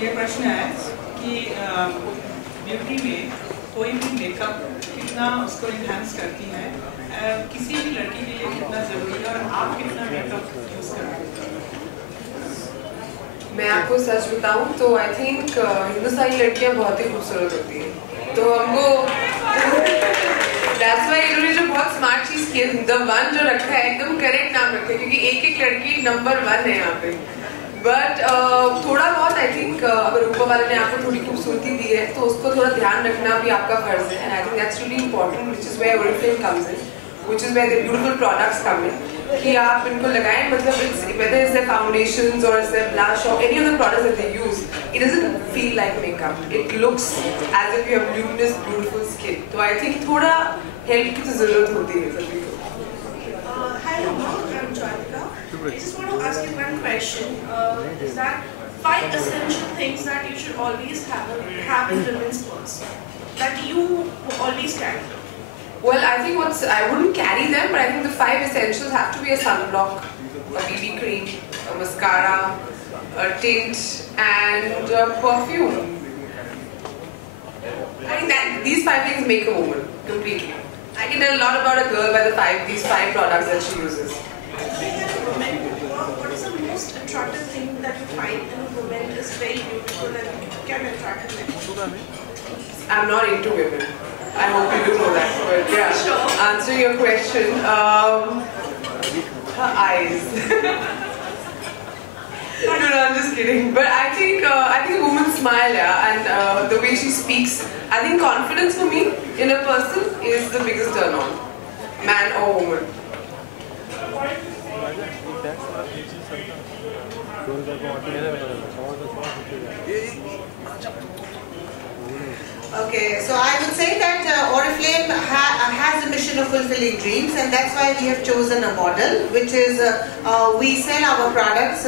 ये प्रश्न है कि ब्यूटी में कोई भी मेकअप कितना उसको इन्हांस करती है, किसी भी लड़की के लिए कितना ज़रूरी है और आप कितना मेकअप यूज़ करते हैं? मैं आपको सच बताऊं तो आई थिंक हिंदुस्तानी लड़कियां बहुत ही खूबसूरत होती हैं, तो हमको दैट्स व्हाई इन्होंने जो बहुत स्मार्ट चीज़ की है, द वन जो रखा है एकदम करेक्ट नाम रखा है, क्योंकि एक एक लड़की नंबर 1 है यहाँ पे। बट थोड़ा बहुत आई थिंक अगर ऊपर वाले ने आपको थोड़ी खूबसूरती दी है तो उसको थोड़ा ध्यान रखना भी आपका फर्ज है, and I think that's really important, which is where Oriflame comes in, which is where the beautiful products come in, कि आप इनको लगाएं, मतलब it's whether is the foundations or is the blush or any of the products that they use, it doesn't feel like makeup, it looks as if you have luminous beautiful skin. तो I think थोड़ा help की तो जरूरत होती है सभी को। Hi Uma, I'm Jyotika. I just want to ask you one question. Is that 5 essential things that you should always have in women's purse that you always carry? Well, I think I wouldn't carry them, but I think the 5 essentials have to be a sunblock, a BB cream, a mascara, a tint, and a perfume. I think that these 5 things make a woman completely. I can tell a lot about a girl by these 5 products that she uses. What is the most attractive thing that you find in a woman is very beautiful and can attract men? I'm not into women. I hope you do know that. But yeah, Sure. Answering your question, her eyes. No, I'm just kidding. But I think a woman's smile, yeah, and the way she speaks. I think confidence for me in a person is the biggest turn on, man or woman. Okay, so I would say that Oriflame has a mission of fulfilling dreams, and that's why we have chosen a model, which is we sell our products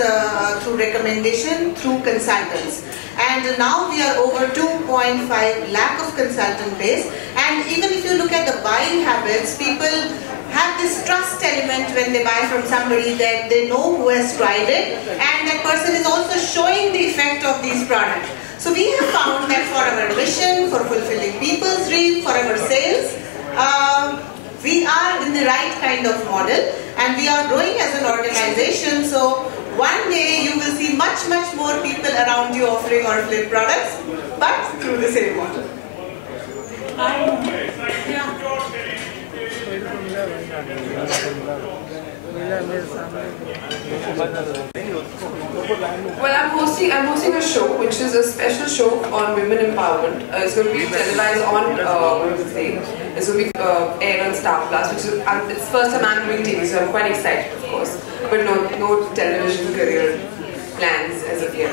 through recommendation through consultants. And now we are over 2.5 lakh of consultant base, and even if you look at the buying habits, people have this trust element when they buy from somebody that they know who has tried it, and that person is also showing the effect of these products. So we have found that for our mission, for fulfilling people's dream, for our sales, we are in the right kind of model, and we are growing as an organization. So one day you will see much more people around you offering Oriflame products, but through the same model. Well, I'm hosting a show, which is a special show on women empowerment. It's going to be televised on Wednesday. It's going to be aired on Star Plus, which is it's first time I'm doing TV, so I'm quite excited, of course. But no television career plans as of yet.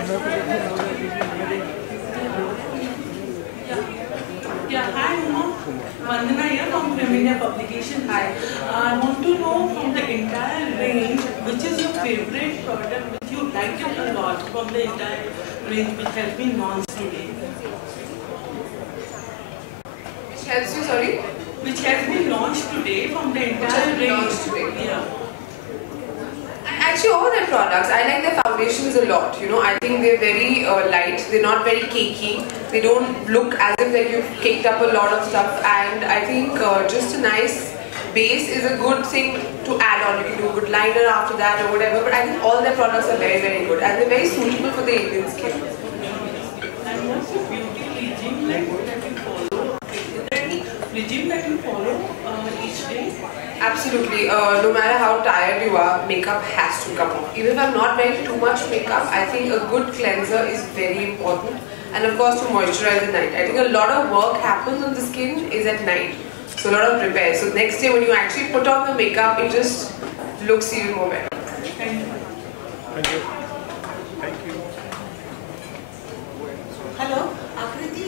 Yeah, hi Uma. Vandana here from Preminia Publication. Hi. I want to know from the entire range, which is your favorite product which you like it a lot from the entire range which has been launched today? Which helps you, sorry? Which has been launched today from the entire range. Yeah. Actually, all their products, I like their foundations a lot. You know, I think they're very light. They're not very cakey. They don't look as if like you've caked up a lot of stuff. And I think just a nice base is a good thing to add on. You can do a good liner after that or whatever. But I think all their products are very good, and they're very suitable for the Indian skin. And what's your beauty regime like that you follow? Is there any regime that you follow each day? Absolutely. No matter how tired you are, makeup has to come off. Even if I'm not wearing too much makeup, I think a good cleanser is very important. And of course, to moisturize at night. I think a lot of work happens on the skin is at night. So a lot of repair. So next day when you actually put on the makeup, it just looks even more better. Thank you. Thank you. Thank you. Hello आकृति,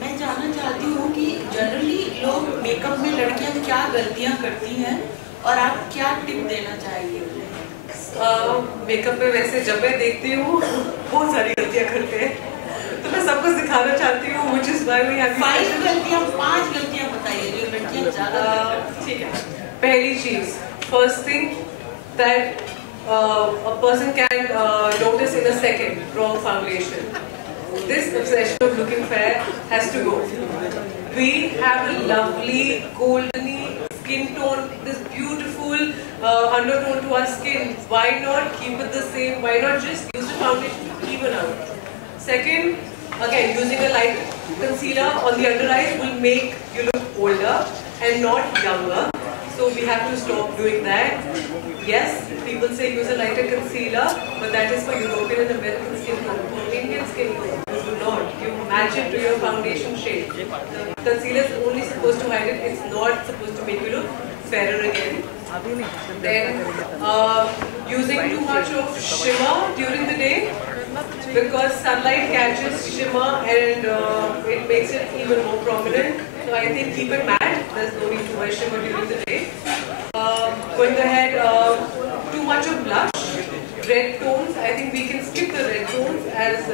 मैं जानना चाहती हूँ कि generally लोग makeup में लड़कियाँ क्या गलतियाँ करती हैं और आप क्या टिप देना चाहेंगे? मेकअप में वैसे जब मैं देखती हूँ बहुत सारी गलतियाँ करते हैं, तो मैं सबको सिखाना चाहती हूँ, which is why we have 5 गलतियाँ बताइए जो लड़कियाँ ज़्यादा ठीक है। पहली चीज, first thing that a person can notice in a second, wrong foundation. this obsession of looking fair has to go. We have a lovely goldeny skin tone, this beautiful undertone to our skin. Why not keep it the same? Why not just use the foundation to even out? Second, again, using a light concealer on the under eyes will make you look older and not younger. So we have to stop doing that. Yes, people say use a lighter concealer, but that is for European and American skin tone. For Indian skin tone, you do not. You match it to your foundation shade. The concealer is only supposed to hide it. It's not supposed to make you look fairer again. Then using too much of shimmer during the day, because sunlight catches shimmer and it makes it even more prominent. So I think keep it matte. There's no need to wear shimmer during the day. Going ahead, too much of blush, red tones. I think we can skip the red tones as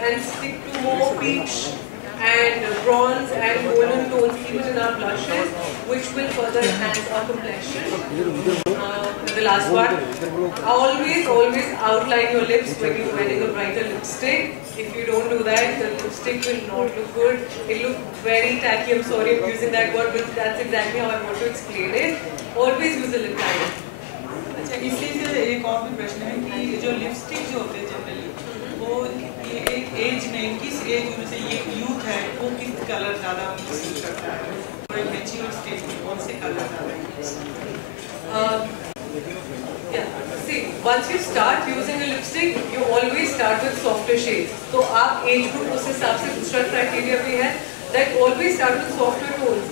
and stick to more peach and bronze and golden tones even in our blushes, which will further enhance our complexion. The last one, always outline your lips when you're wearing a brighter lipstick. If you don't do that, the lipstick will not look good. It looks very tacky. I'm sorry I'm using that word, but that's exactly how I want to explain it. Always use a lip liner. अच्छा, इसलिए से एक और भी प्रश्न है कि जो लिपस्टिक जो होते हैं जनरली वो ये एक एज नहीं, किस एज में से ये यूथ है वो किस कलर ज़्यादा सूट करता है और एक मैच्योर स्टेज में कौन से कलर ज़्यादा See, once you start using a lipstick, you always start with softer shades. So आप age group उस हिसाब से दूसरा criteria भी है that always start with softer tones.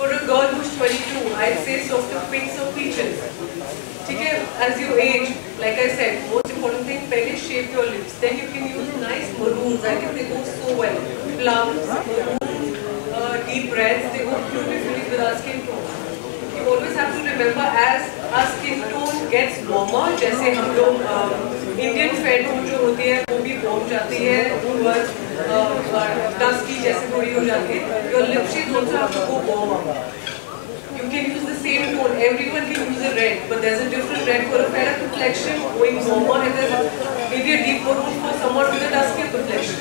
For a girl who's 22, I'd say softer pinks or peaches. ठीक है, as you age, like I said, most important thing, पहले shape your lips. Then you can use nice maroons. I think they go so well. Plums, maroons, deep reds, they go beautifully with our skin tone. You always have to remember as our skin tone gets warmer, जैसे हम लोग Indian fair tone जो होती है वो भी warm जाती है, towards dusky जैसे थोड़ी हो जाती है. Your lip shade also have to go warmer. You can use the same tone. Everyone can use a red, but there's a different red for a fairer complexion going warmer, and there's maybe a deep maroon for someone with a duskier complexion.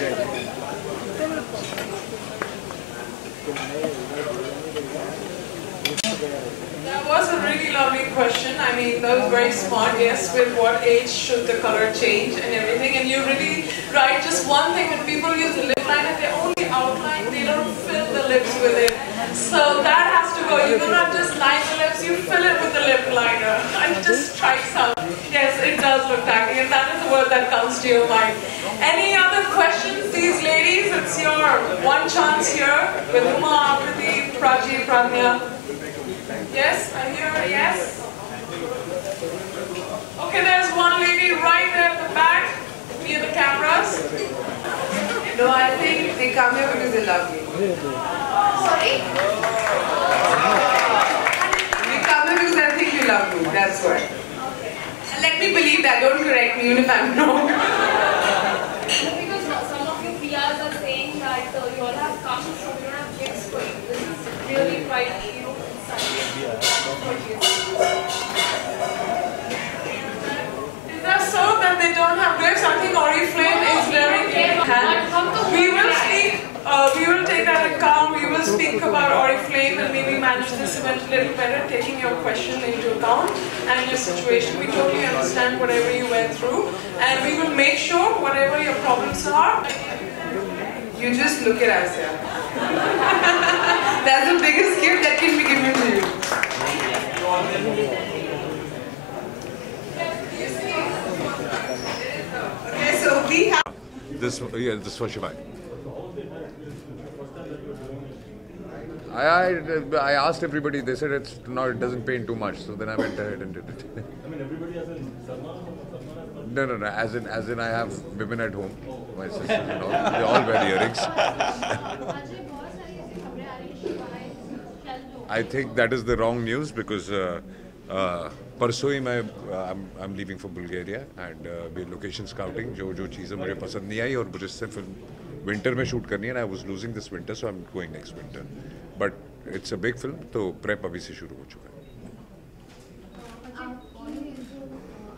That was a really lovely question. I mean, that was very smart. Yes, with what age should the color change and everything. And you're really right. Just one thing, when people use the lip liner, they only outline, they don't fill the lips with it. So that has to go. You do not just line the lips, you fill it with the lip liner. And just try some. Yes, it does look tacky, and that is the word that comes to your mind. Any other questions, these ladies? It's your one chance here with Uma, Akriti, Prachi, Pradnya. Yes, I hear a yes. Okay, there's one lady right there at the back, near the cameras. No, I think they come here because they love me. Sorry? They come here because I think you love me, that's why. And let me believe that, don't correct me even if I'm wrong. Because some of your PRs are saying that you all have come, so we don't have gifts for you. This is really quite, Is that so that they don't have gifts? I think Oriflame is wearing it. We will take that account. We will speak about Oriflame and maybe manage this event a little better, taking your question into account and your situation. We totally understand whatever you went through, and we will make sure whatever your problems are. You just look at us, yeah. That's the biggest gift that can be given to you. Okay, so we have this for Shivai. I asked everybody. They said it doesn't paint too much. So then I went ahead and did it. I mean, everybody has a No. As in, I have women at home. My sisters and all. They all wear earrings. I think that is the wrong news because परसों ही I'm leaving for Bulgaria and we're location scouting. जो चीज़ें मुझे पसंद नहीं आई और मुझे सिर्फ winter में shoot करनी है. And I was losing this winter, so I'm going next winter. But it's a big film, तो prep अभी से शुरू हो चुका है.